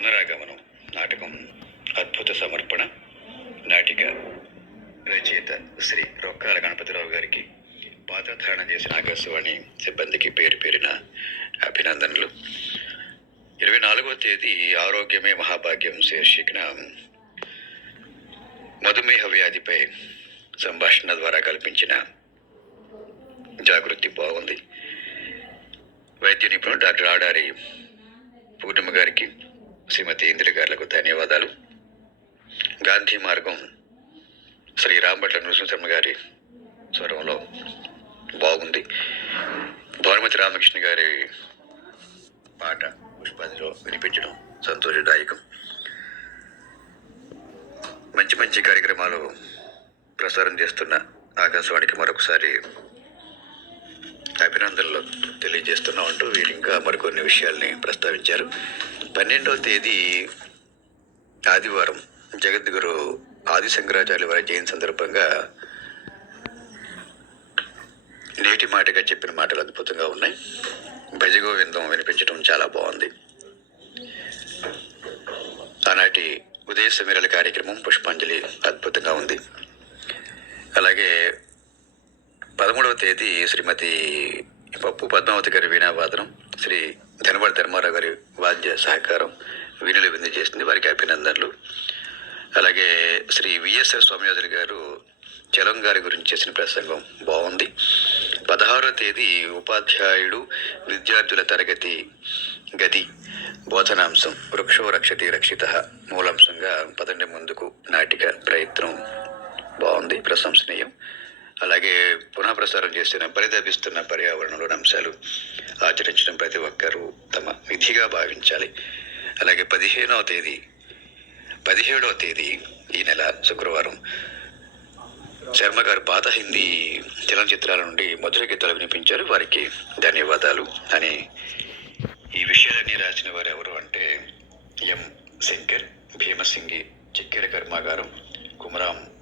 పునరాగమనం నాటకం అద్భుత సమర్పణ నాటిక రచయిత శ్రీ రొక్కాల గణపతిరావు గారికి పాత్రధారణ చేసిన ఆకాశవాణి సిబ్బందికి పేరు పేరిన అభినందనలు. ఇరవై నాలుగవ తేదీ ఆరోగ్యమే మహాభాగ్యం శీర్షికన మధుమేహ వ్యాధిపై సంభాషణ ద్వారా కల్పించిన జాగృతి బాగుంది. వైద్య నిపుణుడు డాక్టర్ ఆడారి పూర్ణిమ గారికి శ్రీమతి ఇందిర గారులకు ధన్యవాదాలు. గాంధీ మార్గం శ్రీ రాంభట్ల నృసింహశర్మ గారి స్వరంలో బాగుంది. భానుమతి రామకృష్ణ గారి పాట పుష్పాదిలో వినిపించడం సంతోషదాయకం. మంచి మంచి కార్యక్రమాలు ప్రసారం చేస్తున్న ఆకాశవాణికి మరొకసారి అభినందనలు తెలియజేస్తున్నాం అంటూ వీరు ఇంకా మరికొన్ని విషయాల్ని ప్రస్తావించారు. పన్నెండవ తేదీ ఆదివారం జగద్గురు ఆది శంకరాచార్య వారి జయంతి సందర్భంగా నేటి మాటగా చెప్పిన మాటలు అద్భుతంగా ఉన్నాయి. భజగోవిందం వినిపించడం చాలా బాగుంది. ఆనాటి ఉదయ సమీరల కార్యక్రమం పుష్పాంజలి అద్భుతంగా ఉంది. అలాగే పదమూడవ తేదీ శ్రీమతి పప్పు పద్మావతి గారి వీణావాదనం. శ్రీ ధనవాడ ధర్మారావు గారి వాద్య సహకారం వీణులు విందు చేసింది వారికి అభినందనలు. అలాగే శ్రీ విఎస్ఆర్ స్వామియాజులు గారు చలం గారి గురించి చేసిన ప్రసంగం బాగుంది. పదహారో తేదీ ఉపాధ్యాయుడు విద్యార్థుల తరగతి గది బోధనాంశం వృక్షో రక్షతి రక్షిత మూలాంశంగా పదండి ముందుకు నాటిక ప్రయత్నం బాగుంది. ప్రశంసనీయం. అలాగే పునః ప్రసారం చేసిన పర్యావరణంలోని అంశాలు ఆచరించడం ప్రతి ఒక్కరూ తమ విధిగా భావించాలి. అలాగే పదిహేనవ తేదీ పదిహేడవ తేదీ ఈ నెల శుక్రవారం శర్మ గారు పాత హిందీ చలనచిత్రాల నుండి మధుర గీతాలు వినిపించారు. వారికి ధన్యవాదాలు. అని ఈ విషయాలన్నీ రాసిన వారు ఎవరు అంటే ఎం శంకర్ భీమసింగి చిక్కెర కర్మాగారం కుమరాం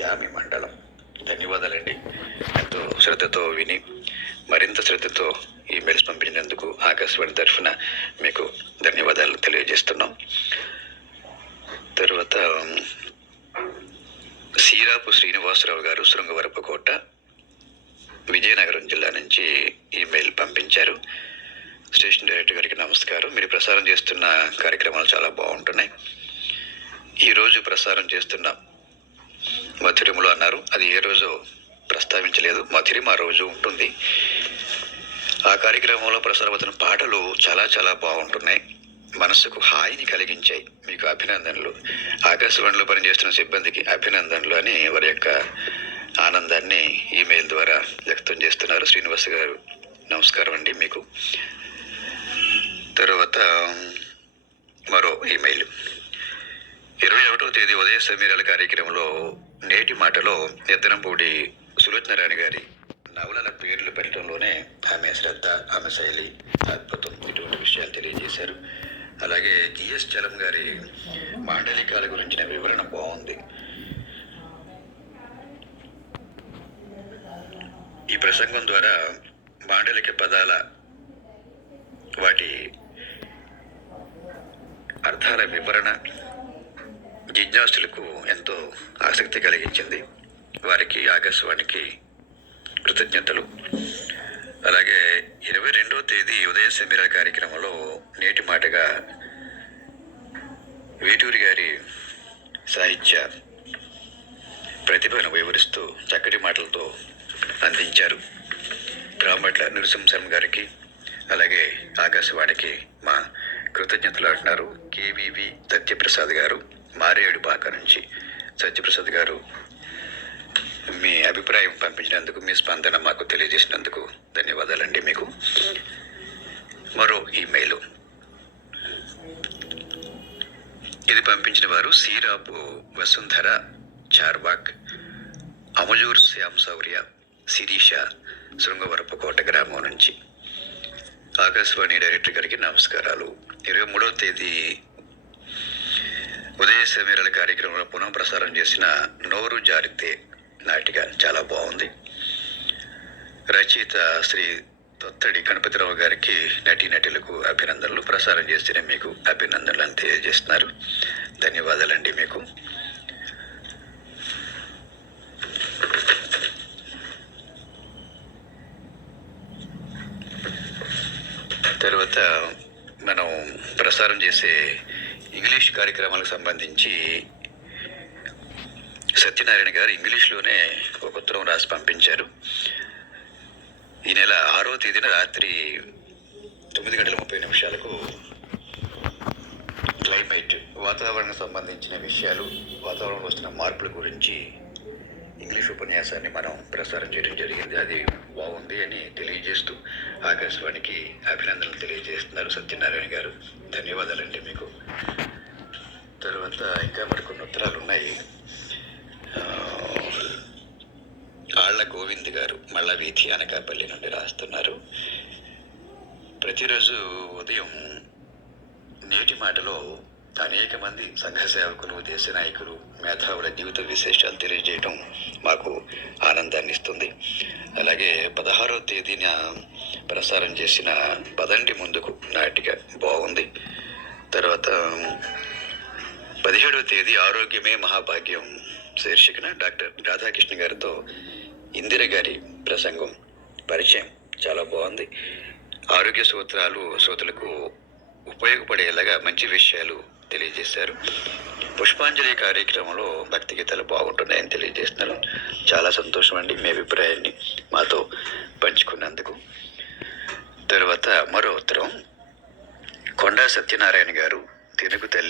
జామి మండలం. ధన్యవాదాలండి. ఎంతో శ్రద్ధతో విని మరింత శ్రద్ధతో ఈమెయిల్స్ పంపించినందుకు ఆకాశవాణి తరఫున మీకు ధన్యవాదాలు తెలియజేస్తున్నాం. తర్వాత సీరాపు శ్రీనివాసరావు గారు శృంగవరపుకోట విజయనగరం జిల్లా నుంచి ఈమెయిల్ పంపించారు. స్టేషన్ డైరెక్టర్ గారికి నమస్కారం. మీరు ప్రసారం చేస్తున్న కార్యక్రమాలు చాలా బాగుంటున్నాయి. ఈరోజు ప్రసారం చేస్తున్న మధురిములు అన్నారు. అది ఏ రోజు ప్రస్తావించలేదు. మధురిమ ఆ రోజు ఉంటుంది. ఆ కార్యక్రమంలో ప్రసారమవుతున్న పాటలు చాలా చాలా బాగుంటున్నాయి. మనసుకు హాయిని కలిగించాయి. మీకు అభినందనలు. ఆకాశవాణిలో పనిచేస్తున్న సిబ్బందికి అభినందనలు అని వారి యొక్క ఆనందాన్ని ఈమెయిల్ ద్వారా వ్యక్తం చేస్తున్నారు శ్రీనివాస్ గారు. నమస్కారం అండి మీకు. తర్వాత మరో ఈమెయిల్. ఇరవై ఒకటవ తేదీ ఉదయ సమీరాల కార్యక్రమంలో నేటి మాటలో ఎత్తనంపూడి సులోచనారాయణ గారి నవలల పేర్లు పెట్టడంలోనే ఆమె శ్రద్ధ ఆమె శైలి అద్భుతం ఇటువంటి విషయాలు తెలియజేశారు. అలాగే జిఎస్ చలం గారి మాండలికాల గురించిన వివరణ బాగుంది. ఈ ప్రసంగం ద్వారా మాండలిక పదాల వాటి అర్థాల వివరణ జిజ్ఞాసులకు ఎంతో ఆసక్తి కలిగించింది. వారికి ఆకాశవాణికి కృతజ్ఞతలు. అలాగే ఇరవై రెండవ తేదీ ఉదయ సమీర కార్యక్రమంలో నేటి మాటగా వేటూరి గారి సాహిత్య ప్రతిభను వివరిస్తూ చక్కటి మాటలతో అందించారు. రామట్ల నరసింహం గారికి అలాగే ఆకాశవాణికి మా కృతజ్ఞతలు అంటున్నారు. కేవీవి సత్యప్రసాద్ గారు. మారేడు బాక నుంచి సత్యప్రసాద్ గారు మీ అభిప్రాయం పంపించినందుకు మీ స్పందన మాకు తెలియజేసినందుకు ధన్యవాదాలండి మీకు. మరో ఈమెయిల్. ఇది పంపించిన వారు సీరాబు వసుంధర చార్వాక్ అమజూర్ శ్యామ్ సౌర్య శిరీష శృంగవరపుకోట గ్రామం నుంచి. ఆకాశవాణి డైరెక్టర్ గారికి నమస్కారాలు. ఇరవై మూడవ తేదీ ఉదయ సమీరల కార్యక్రమంలో పునః ప్రసారం చేసిన నోరు జారితే నాటిక చాలా బాగుంది. రచయిత శ్రీ తొత్తడి గణపతిరావు గారికి నటీ నటులకు అభినందనలు. ప్రసారం చేస్తేనే మీకు అభినందనలు అని తెలియజేస్తున్నారు. ధన్యవాదాలండి మీకు. తర్వాత మనం ప్రసారం చేసే ఇంగ్లీష్ కార్యక్రమాలకు సంబంధించి సత్యనారాయణ గారు ఇంగ్లీష్లోనే ఒక ఉత్తరం రాసి పంపించారు. ఈ నెల ఆరో తేదీన రాత్రి తొమ్మిది గంటల ముప్పై నిమిషాలకు క్లైమేట్ వాతావరణం సంబంధించిన విషయాలు వాతావరణంలో వస్తున్న మార్పుల గురించి ఇంగ్లీష్ ఉపన్యాసాన్ని మనం ప్రసారం చేయడం జరిగింది. అది బాగుంది అని తెలియజేస్తూ ఆకాశవాణికి అభినందనలు తెలియజేస్తున్నారు సత్యనారాయణ గారు. ధన్యవాదాలండి మీకు. తర్వాత ఇంకా మరికొన్ని ఉత్తరాలు ఉన్నాయి. ఆళ్ళ గోవింద్ గారు మళ్ళా వీధి అనకాపల్లి నుండి రాస్తున్నారు. ప్రతిరోజు ఉదయం నేటి మాటలో అనేక మంది సంఘ సేవకులు దేశ నాయకులు మేధావుల జీవిత విశేషాలు తెలియజేయడం మాకు ఆనందాన్ని ఇస్తుంది. అలాగే పదహారో తేదీన ప్రసారం చేసిన పదండి ముందుకు నాటిక బాగుంది. తర్వాత పదిహేడవ తేదీ ఆరోగ్యమే మహాభాగ్యం. శీర్షికన డాక్టర్ రాధాకృష్ణ గారితో ఇందిర గారి ప్రసంగం పరిచయం. చాలా బాగుంది. ఆరోగ్య సూత్రాలు శ్రోతలకు ఉపయోగపడేలాగా మంచి విషయాలు తెలియజేశారు. పుష్పాంజలి కార్యక్రమంలో భక్తి గీతాలు బాగుంటున్నాయని తెలియజేస్తున్నారు. చాలా సంతోషం అండి మీ అభిప్రాయాన్ని మాతో పంచుకున్నందుకు. తర్వాత మరో ఉత్తరం. కొండా సత్యనారాయణ గారు తెలుగు తల్లి